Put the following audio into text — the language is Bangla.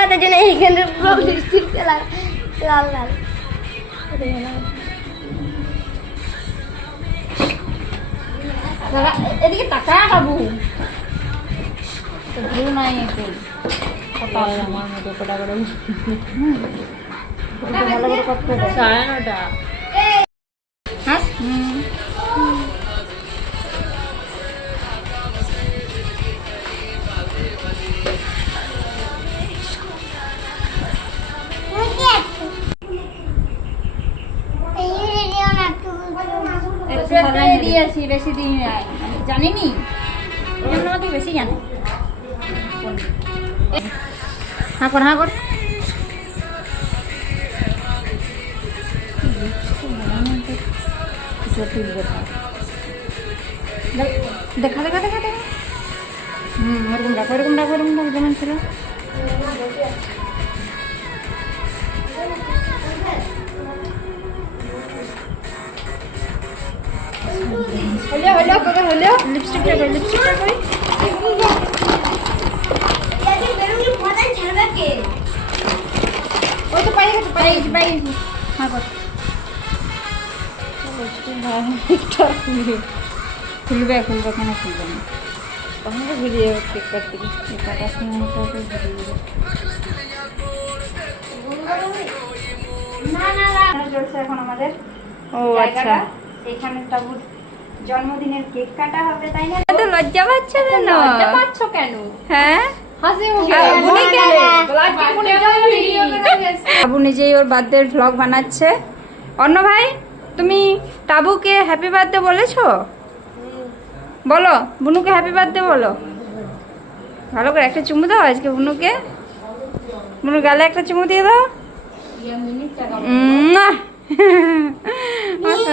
হাতের জন্য এইখানে পুরো লিপস্টিক লাল লাল লাল। এদিকে তাকা বাবু, ভুল নাই একটু আমার মতো কটা করে ভালো করে করতে হবে। 9:30 হ্যাঁ। দিয়েছি বেশি দিন জানিনি, আমাদের বেশি জানি। হ্যাঁ কর, হ্যাঁ কর। দেখা দেখা দেখা দেখা ওরকম রাখো, ওরকম রাখো, ওরকম রাখো যেমন ছিল। হলো হলো কবে হলো? লিপস্টিকটা কই, লিপস্টিকটা কই? ওই তো পাই গেছে, পাই গেছে, পাই গেছে। হ্যাঁ কর। খুলবে খুলবে, কেন খুলবে না? কখন তো ঘুরিয়ে যাবে কেক কাটতে গিয়ে, কাটার সময় ঘুরিয়ে যাবে। চলছে এখন আমাদের। ও আচ্ছা, এখানে টাবুর জন্মদিনের কেক কাটা হবে, তাই না? তো লজ্জা পাচ্ছ কেন? লজ্জা পাচ্ছ কেন? হ্যাঁ টাবু নিজেই ওর বার্থডে ভ্লগ বানাচ্ছে। অন্য ভাই, তুমি টাবুকে হ্যাপি বার্থডে বলেছো? বলো, বুনুকে হ্যাপি বার্থডে বলো। ভালো করে একটা চুমু দাও আজকে বুনুকে। বুনু গালে একটা চুমু দিয়ে দাও।